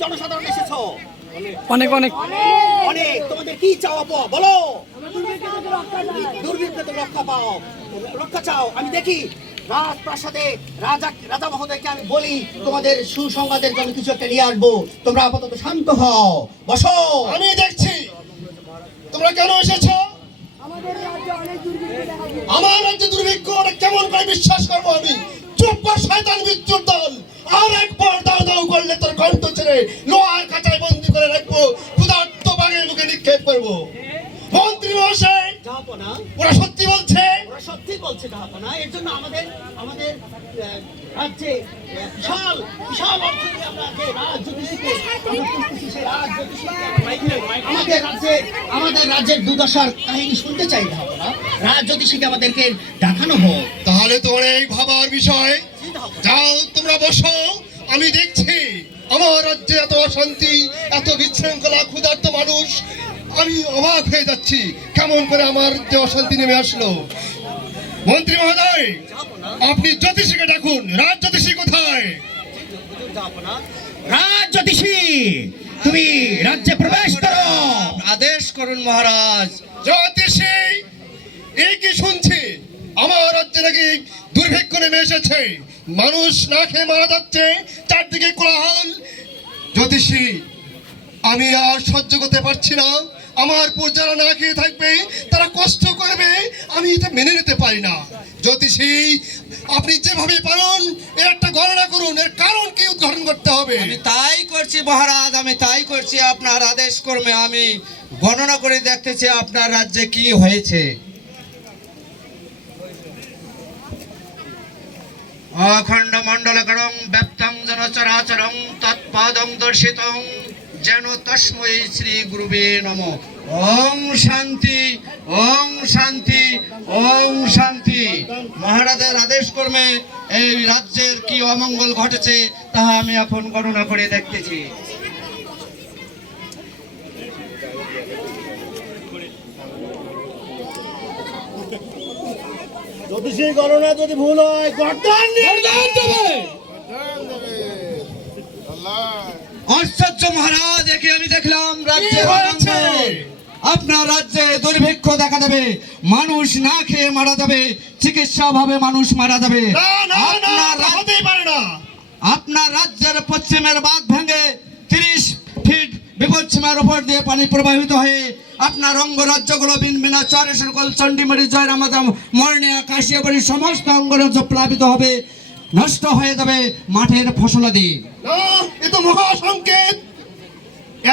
জনসাধারণ এসেছ? অনেক অনেক। অনেক। তোমাদের কি চাওয়া পাওয়া? বলো। রক্ষা পাও। রক্ষা চাও। আমি দেখি রাজপ্রাসাদে রাজা রাজা মহোদয়কে আমি বলি তোমাদের সুসংবাদের জন্য কিছু একটা নিয়ে আসব। তোমরা আপাতত শান্ত হও। বসো। আমি দেখছি। তোমরা কেন এসেছ? আমার রাজ্যে দুর্ভিক্ষ কেমন করে বিশ্বাস করব আমি? চুপ কর শয়তান বিচ্ছুর রাজ্যে বিশাল বিশাল অর্থ দিয়ে আমরা যে রাজ জ্যোতিষীকে আমরা খুঁজতেছি, সেই রাজ জ্যোতিষীকে আমরা আমাদের রাজ্যে আমাদের রাজ্যের দুর্দশার কাহিনী শুনতে চাই জাহাপনা রাজ আমাদেরকে দেখানো হোক। তাহলে তো অনেক ভাবার বিষয় যাও তোমরা বসো আমি দেখছি আমার রাজ্যে এত অশান্তি এত বিশৃঙ্খলা ক্ষুধার্ত মানুষ। আমি অবাক হয়ে যাচ্ছি কেমন করে আমার যে অশান্তি নেমে আসলো। মন্ত্রী মহোদয় আপনি জ্যোতিষীকে ডাকুন। রাজ জ্যোতিষী কোথায়? রাজ জ্যোতিষী তুমি রাজ্যে প্রবেশ করো। আদেশ করুন মহারাজ। জ্যোতিষী এই কি শুনছি? আমার রাজ্যে নাকি দুর্ভিক্ষ নেমে এসেছে। মানুষ না খেয়ে মারা যাচ্ছে চারদিকে কোলাহল। জ্যোতিষী আমি আর সহ্য করতে পারছি না। আমার প্রজারা না খেয়ে থাকবে আমি এটা মেনে নিতে পারি না। জ্যোতিষী, আপনি যেভাবে পারেন, এর একটা গণনা করুন, এর কারণ কি উদ্ঘাটন করতে হবে? আমি তাই করছি মহারাজ, আমি তাই করছি, আপনার আদেশ কর্মে আমি গণনা করে দেখতেছি আপনার রাজ্যে কি হয়েছে। অখণ্ড মণ্ডলকরং ব্যপ্তং যেন চরাচরং তৎপদং দর্শিতং। যেন তস্মৈ শ্রী গুরুবে নম। ওং শান্তি ওং শান্তি ওং শান্তি। মহারাজের আদেশ কর্মে এই রাজ্যের কি অমঙ্গল ঘটেছে তাহা আমি এখন গণনা করে দেখতেছি। জ্যোতিষীর গণনা যদি ভুল হয় গর্দান আশ্চর্য মহারাজ একে আমি দেখলাম রাজ্যে? আপনার রাজ্যে দুর্ভিক্ষ দেখা দেবে মানুষ না খেয়ে মারা যাবে চিকিৎসা অভাবে মানুষ মারা যাবে। আপনার রাজ্যের পশ্চিমের বাঁধ ভেঙে তিরিশ ফিট বিপদসীমার উপর দিয়ে পানি প্রবাহিত হয়ে আপনার অঙ্গরাজ্যগুলো বিনবিনা চরেশ্বর চণ্ডীমণি জয়রামাদাম মর্নিয়া কাশিয়াবাড়ি সমস্ত অঙ্গরাজ্য প্লাবিত হবে নষ্ট হয়ে যাবে মাঠের ফসলাদি। এ তো মহা সংকেত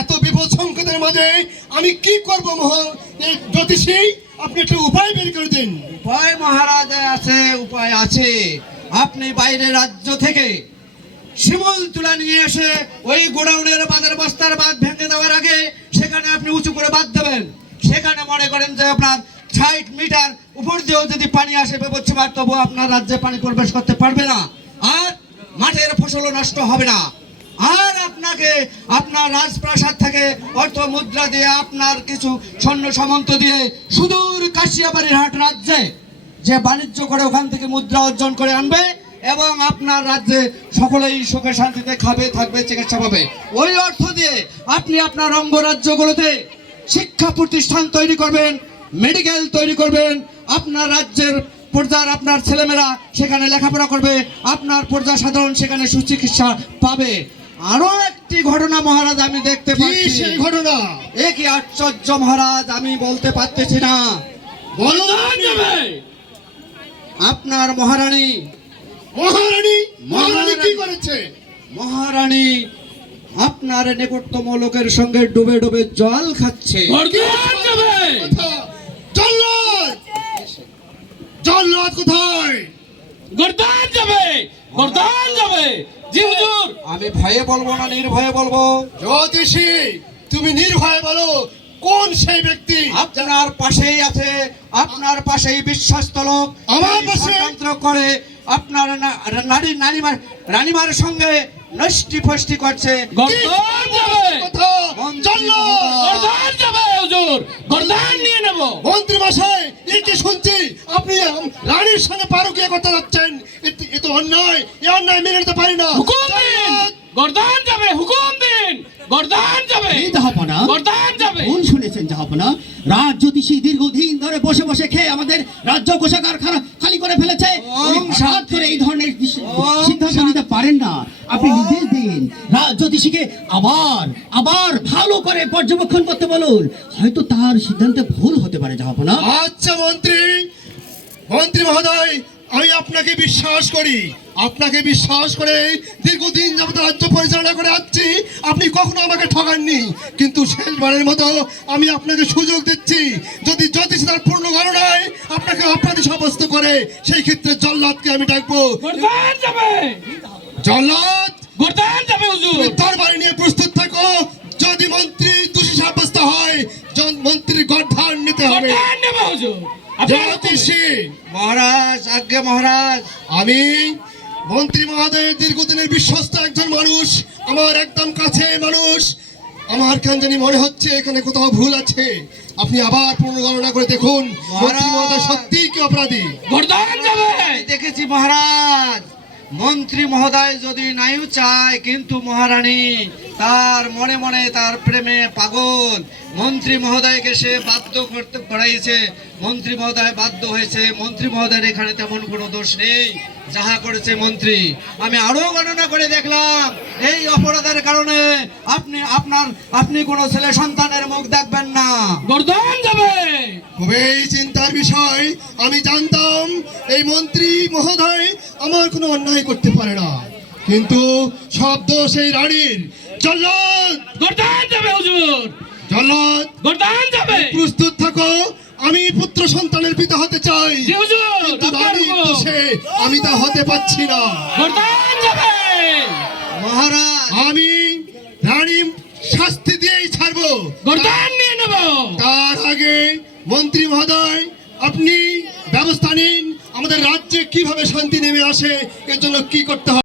এত বিপদ সংকেতের মাঝে আমি কি করব মহা জ্যোতিষী, আপনি একটু উপায় বের করে দিন। উপায় মহারাজ আছে, উপায় আছে। আপনি বাইরে রাজ্য থেকে শিমল তুলা নিয়ে এসে ওই গোডাউনের বাজার বস্তার বাঁধ ভেঙে দেওয়ার আগে সেখানে আপনি উঁচু করে বাঁধ দেবেন। সেখানে মনে করেন যে আপনার ষাট মিটার উপর দিয়েও যদি পানি আসে বিপচ্ছিমার তবু আপনার রাজ্যে পানি প্রবেশ করতে পারবে না। আর মাঠের ফসলও নষ্ট হবে না। আর আপনাকে আপনার রাজপ্রাসাদ থেকে অর্থ মুদ্রা দিয়ে আপনার কিছু স্বর্ণ সামন্ত দিয়ে সুদূর কাশিয়াবাড়ির হাট রাজ্যে যে বাণিজ্য করে ওখান থেকে মুদ্রা অর্জন করে আনবে এবং আপনার রাজ্যে সকলেই সুখে শান্তিতে খাবে, থাকবে, চিকিৎসা পাবে। ওই অর্থ দিয়ে আপনি আপনার অঙ্গরাজ্যগুলোতে শিক্ষা প্রতিষ্ঠান তৈরি করবেন, মেডিকেল তৈরি করবেন, আপনার রাজ্যের পর্যার আপনার ছেলেমেয়েরা সেখানে লেখাপড়া করবে, আপনার পর্যা সাধারণ সেখানে সুচিকিৎসা পাবে। আরও একটি ঘটনা মহারাজ আমি দেখতে পাচ্ছি। সেই ঘটনা? এ কি আশ্চর্য মহারাজ আমি বলতে পারতেছি না। আপনার মহারানী মহারানী? মহারানী কি করেছে? মহারানী আপনার নিকটতম লোকের সঙ্গে ডুবে ডুবে জল খাচ্ছে। জল্লাদ। কোথায়? গর্দান যাবে। গর্দান যাবে। জি হুজুর। আমি ভয়ে বলব না নির্ভয়ে বলব। জ্যোতিষী তুমি নির্ভয় বলো কোন সেই ব্যক্তি? আপনার পাশেই আছে আপনার পাশেই বিশ্বস্ত লোক। আমার পাশে? ষড়যন্ত্র করে আপনার নারী নারীমার রানীমার সঙ্গে নষ্টি ফষ্টি করছে। গর্দান যাবে। কথা। জল্লাদ। গর্দান যাবে হুজুর। গর্দান নিয়ে নেব। মন্ত্রী মশাই কি শুনছি আপনি রানীর সঙ্গে পারকিয়া করতে যাচ্ছেন। এ- তো অন্যায় এ অন্যায় মেনে নিতে পারি না। হুকুম দিন! গর্দান যাবে হুকুম দিন! গর্দান যাবে! এই জাহাপনা গর্দান যাবে! ভুল শুনেছেন জাহাপনা রাজ জ্যোতিষী দীর্ঘদিন ধরে বসে বসে খেয়ে আমাদের রাজ্য কোষাগার খালি করে ফেলেছে। হঠাৎ করে এই ধরনের সিদ্ধান্ত নিতে পারেন না। আপনি নির্দেশ দিন জ্যোতিষীকে আবার আবার ভালো করে পর্যবেক্ষণ করতে বলুন। হয়তো তার সিদ্ধান্তে ভুল হতে পারে জাহাপনা আচ্ছা মন্ত্রী। মন্ত্রী মহোদয় আমি আপনাকে বিশ্বাস করি। আপনাকে বিশ্বাস করে দীর্ঘদিন যাবত রাজ্য পরিচালনা করে আসছি। আপনি কখনো আমাকে ঠকাননি। কিন্তু শেষবারের মতো আমি আপনাকে সুযোগ দিচ্ছি। যদি জ্যোতিষ তার পূর্ণ গণনায় আপনাকে অপরাধী সাব্যস্ত করে সেই ক্ষেত্রে জল্লাদকে আমি ডাকবো। জল্লাদ গর্দান যাবে হুজুর। তরবারি নিয়ে প্রস্তুত থাকো। যদি মন্ত্রী দোষী সাব্যস্ত হয় জন- মন্ত্রীর গর্ধান নিতে হবে। মহারাজ আজ্ঞে মহারাজ। আমি মন্ত্রী মহোদয়ের দীর্ঘদিনের বিশ্বস্ত একজন মানুষ আমার একদম কাছে মানুষ। আমার কেন জানি মনে হচ্ছে এখানে কোথাও ভুল আছে। আপনি আবার পুনর্গণনা করে দেখুন মন্ত্রী মহোদয় সত্যিই কি অপরাধী? গর্দান দেখেছি মহারাজ। মন্ত্রী মহোদয় যদি নাইও চায়, কিন্তু মহারানী, তার মনে মনে তার প্রেমে পাগল। মন্ত্রী মহোদয়কে সে বাধ্য করতে করাইছে। মন্ত্রী মহোদয় বাধ্য হয়েছে। মন্ত্রী মহোদয়ের এখানে তেমন কোনো দোষ নেই। যাহা করেছে মন্ত্রী। আমি আরও গণনা করে দেখলাম, এই অপরাধের কারণে আপনি, আপনার, আপনি কোনো ছেলে সন্তানের মুখ দেখবেন না। গর্দান যাবে! খুবই চিন্তার বিষয় আমি জানতাম এই মন্ত্রী মহোদয় আমার কোনো অন্যায় করতে পারে না। কিন্তু সব দোষ এই রানীর। জল্লাদ! গর্দান যাবে হুজুর! জল্লাদ! গর্দান যাবে! প্রস্তুত থাকো আমি পুত্র সন্তানের পিতা হতে চাই। কিন্তু রানীর দোষে আমি তা হতে পারছি না। গর্দান যাবে! মহারাজ আমি রানী শাস্তি দিয়েই ছাড়বো। গর্দান মন্ত্রী মহোদয়, আপনি ব্যবস্থা নিন। আমাদের রাজ্যে কীভাবে শান্তি নেমে আসে, এর জন্য কি করতে হবে?